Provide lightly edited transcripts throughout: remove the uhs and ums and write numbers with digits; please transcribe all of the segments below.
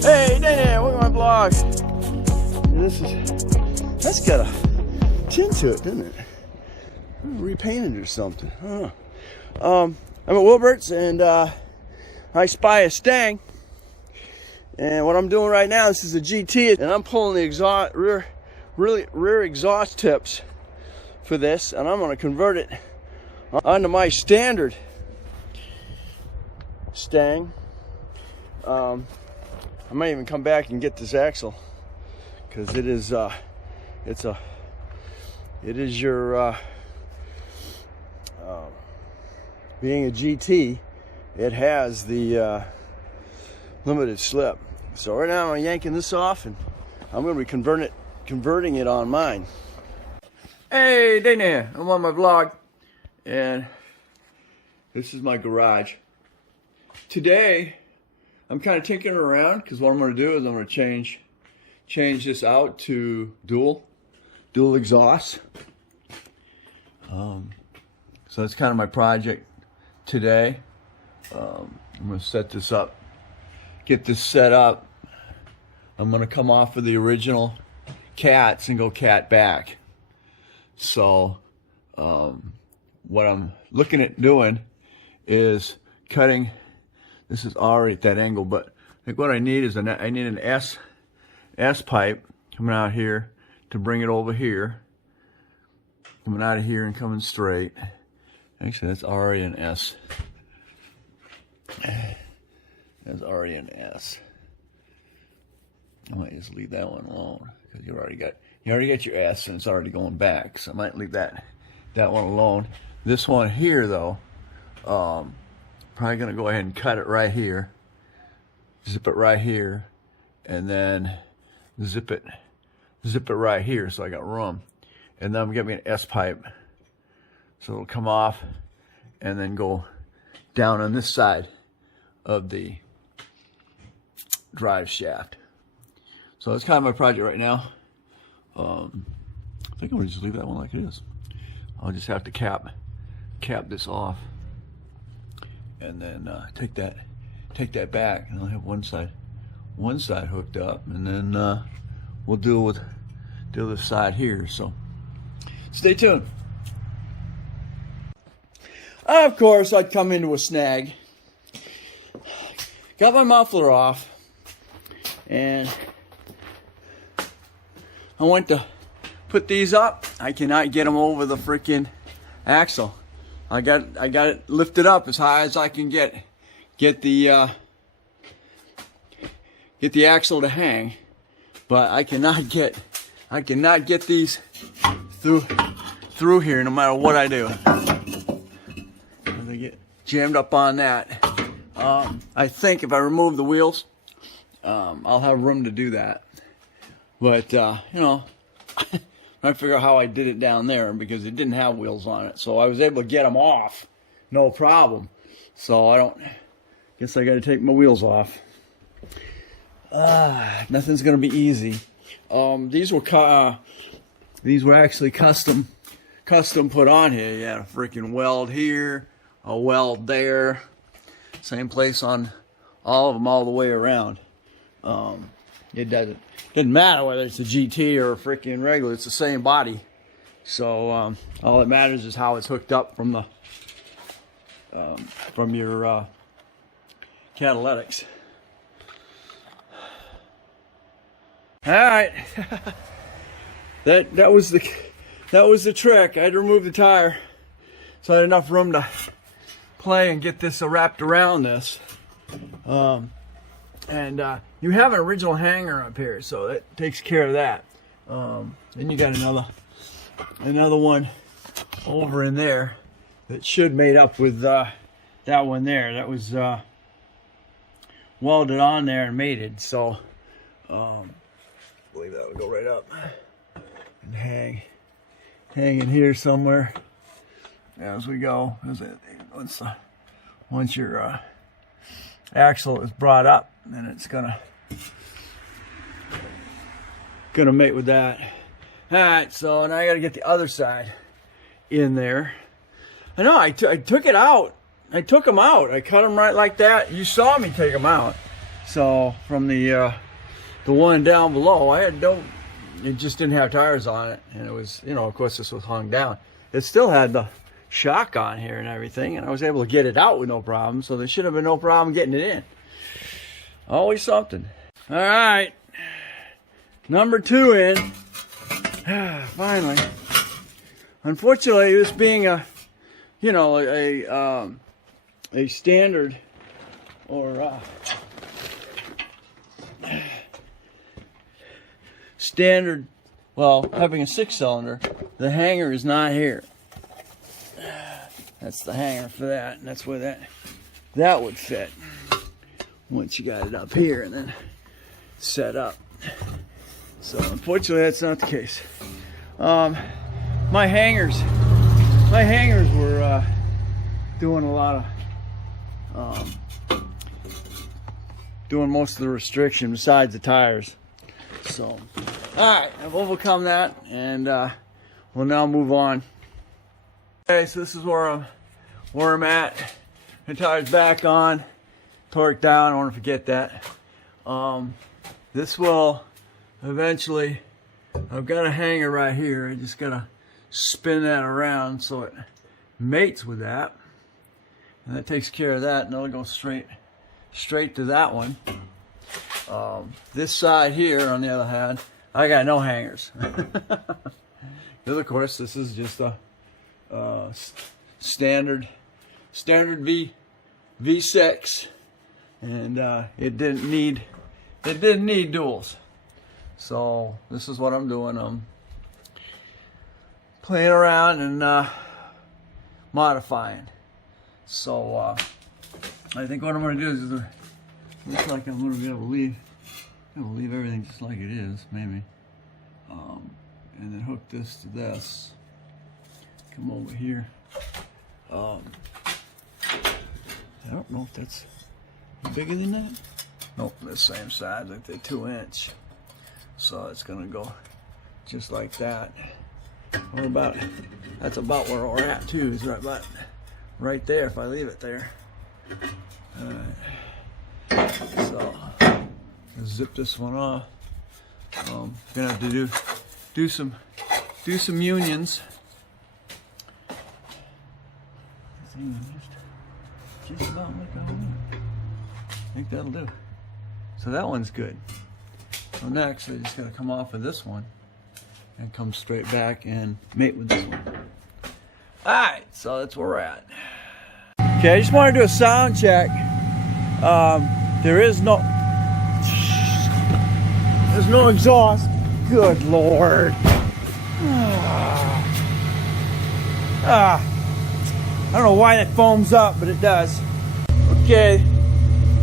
Hey, Dana, welcome to my blog. And that's got a tint to it, doesn't it? Repainted or something. I don't know. I'm at Wilbert's and I spy a Stang. And what I'm doing right now, this is a GT, and I'm pulling the exhaust, rear exhaust tips for this, and I'm going to convert it onto my standard Stang. I might even come back and get this axle because it is your being a GT, it has the limited slip. So right now I'm yanking this off and I'm going to be converting it on mine. Hey, Dana, I'm on my vlog and this is my garage. Today I'm kind of tinkering around because what I'm going to do is I'm going to change this out to dual exhaust. So that's kind of my project today. I'm going to set this up, get this set up. I'm going to come off of the original cats and go cat back. So what I'm looking at doing is cutting. This is already at that angle, but I think what I need is I need an S pipe coming out here to bring it over here, coming out of here and coming straight. Actually, that's already an S. That's already an S. I might just leave that one alone because you already got your S and it's already going back. So I might leave that one alone. This one here though, probably gonna go ahead and cut it right here, zip it right here, and then zip it right here so I got room. And then I'm gonna get me an S pipe. So it'll come off and then go down on this side of the drive shaft. So that's kind of my project right now. I think I'm gonna just leave that one like it is. I'll just have to cap this off and then take that back, and I'll have one side hooked up, and then we'll deal with the other side here. So stay tuned. Of course, I'd come into a snag. Got my muffler off, and I went to put these up. I cannot get them over the freaking axle. I got it lifted up as high as I can get the axle to hang, but I cannot get these through here no matter what I do. They get jammed up on that. I think if I remove the wheels, I'll have room to do that. But you know, I figure out how I did it down there because it didn't have wheels on it, so I was able to get them off, no problem. So guess I got to take my wheels off. Nothing's gonna be easy. These were actually custom put on here. You had a freaking weld here, a weld there, same place on all of them all the way around. It doesn't matter whether it's a GT or a freaking regular, it's the same body. So all that matters is how it's hooked up from your catalytics. All right. that was the trick. I had to remove the tire so I had enough room to play and get this wrapped around this. And you have an original hanger up here, so that takes care of that. Then you got another one over in there that should mate up with that one there. That was welded on there and mated, so I believe that would go right up and hang in here somewhere as we go. Once your axle is brought up, then it's gonna mate with that. All right, so now I got to get the other side in there. I know I took it out. I took them out. I cut them right like that. You saw me take them out. So from the one down below, I had no, it just didn't have tires on it, and it was, you know, of course this was hung down. It still had the shock on here and everything, and I was able to get it out with no problem, so there should have been no problem getting it in. Always something. All right, number 2 in. Finally. Unfortunately, this being a, you know, a standard or standard, well, having a 6-cylinder, the hanger is not here. That's the hanger for that, and that's where that would fit once you got it up here and then set up. So unfortunately, that's not the case. My hangers were doing a lot of doing most of the restriction besides the tires. So, all right, I've overcome that, and we'll now move on. Okay, so this is where I'm at. The tires back on, torque down. I don't want to forget that. This will eventually. I've got a hanger right here. I just gotta spin that around so it mates with that, and that takes care of that, and it'll go straight to that one. This side here, on the other hand, I got no hangers. Because of course this is just a standard V6, and it didn't need duals. So this is what I'm doing. I'm playing around and modifying. So I think what I'm going to do is, looks like I'm going to be able to leave everything just like it is, maybe, and then hook this to this. Come over here. I don't know if that's bigger than that. Nope, the same size, like the 2-inch. So it's gonna go just like that. That's about where we're at too. Is right there if I leave it there. Alright. So zip this one off. Gonna have to do some unions. Just about like that. I think that'll do. So that one's good. So next, I just gotta come off of this one and come straight back and mate with this one. Alright, so that's where we're at. Okay, I just want to do a sound check. There's no exhaust. Good Lord. I don't know why that foams up, but it does. Okay,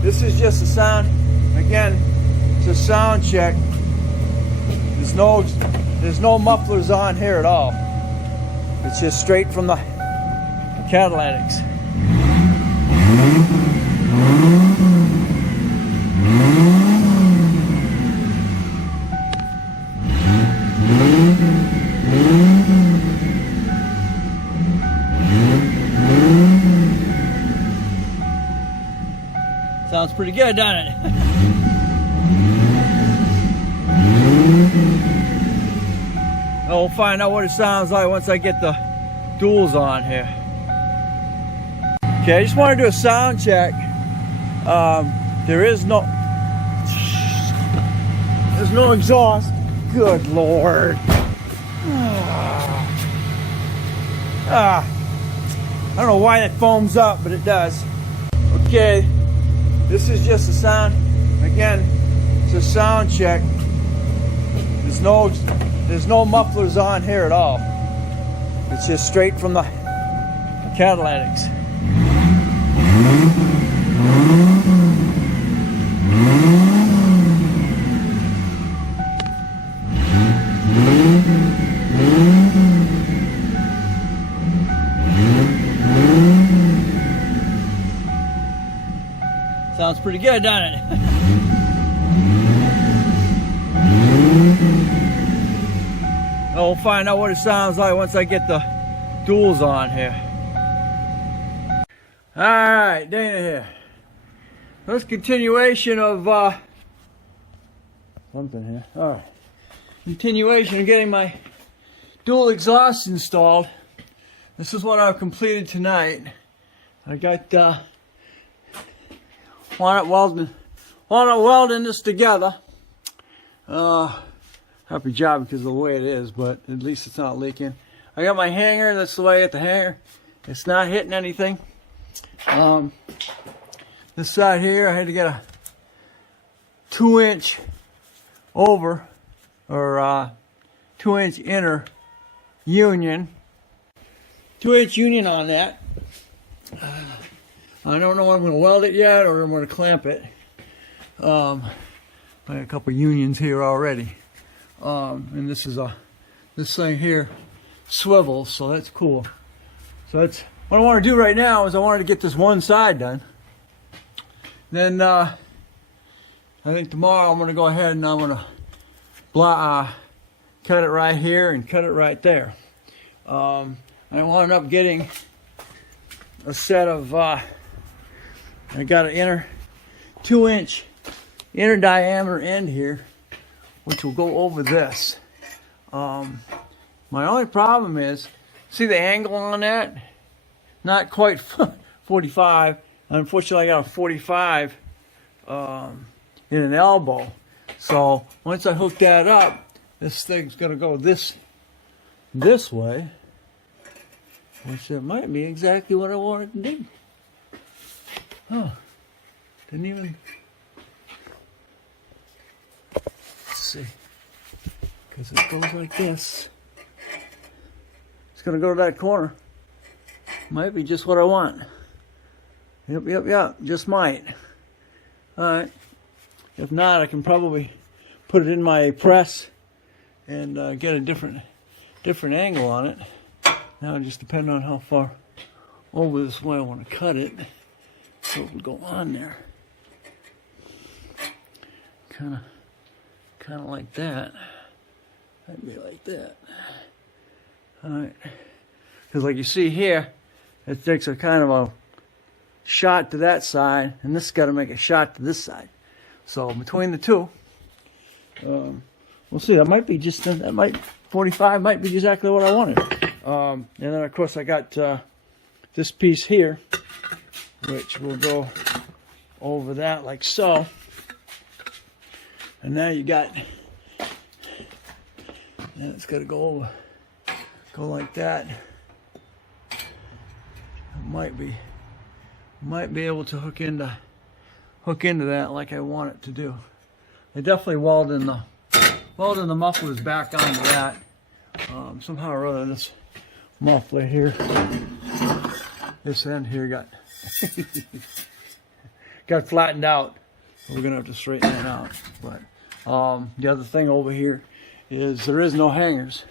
this is just a sound. Again, it's a sound check. There's no mufflers on here at all. It's just straight from the catalytics. Sounds pretty good, doesn't it? We'll find out what it sounds like once I get the duals on here. Okay, I just want to do a sound check. There's no exhaust. Good Lord. I don't know why that foams up, but it does. Okay, this is just a sound. Again, it's a sound check. There's no mufflers on here at all. It's just straight from the catalytics. Sounds pretty good, doesn't it? We'll find out what it sounds like once I get the duals on here. Alright, Dana here. That's continuation of something here. All right. Continuation of getting my dual exhaust installed. This is what I've completed tonight. I got wound up welding this together. Happy job because of the way it is, but at least it's not leaking. I got my hanger. That's the way I got the hanger. It's not hitting anything. This side here, I had to get a 2-inch over or 2-inch inner union. 2-inch union on that. I don't know if I'm going to weld it yet or I'm going to clamp it. I got a couple unions here already. And this is this thing here swivels, so that's cool. So that's what I want to do right now is I wanted to get this one side done. Then I think tomorrow I'm going to go ahead and I'm going to cut it right here and cut it right there. I wound up getting a set of I got an inner 2-inch inner diameter end here, which will go over this. My only problem is, see the angle on that? Not quite 45. Unfortunately, I got a 45 in an elbow. So once I hook that up, this thing's going to go this way, which it might be exactly what I wanted to do. Oh, didn't even. Let's see, because it goes like this. It's going to go to that corner. Might be just what I want. Yep, just might. Alright. If not, I can probably put it in my press and get a different angle on it. Now it just depends on how far over this way I want to cut it. So it will go on there. Kind of like that. Might be like that. Alright. Because like you see here, it takes a kind of a shot to that side, and this has got to make a shot to this side. So between the two, we'll see. That might be just 45 might be exactly what I wanted. And then of course I got this piece here, which will go over that like so. And now you got, and it's got to go like that. Might be able to hook into that like I want it to do. I definitely welding the mufflers back onto that. Somehow or other, this muffler here, this end here got flattened out. We're gonna have to straighten that out. But the other thing over here is there is no hangers,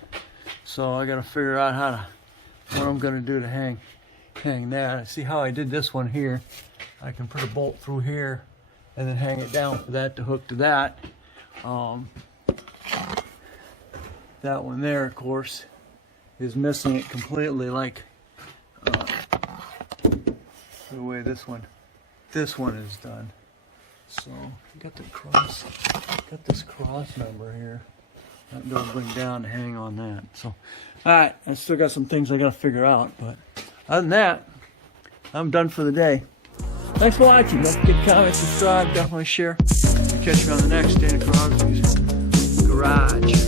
so I got to figure out what I'm gonna do to hang that. See how I did this one here? I can put a bolt through here and then hang it down for that to hook to that. That one there, of course, is missing it completely, like the way this one is done. So got this cross member here. That don't bring down to hang on that. So, all right, I still got some things I got to figure out, but other than that, I'm done for the day. Thanks for watching. Don't forget to comment, subscribe, definitely share. Catch me on the next day in Crosby's Garage.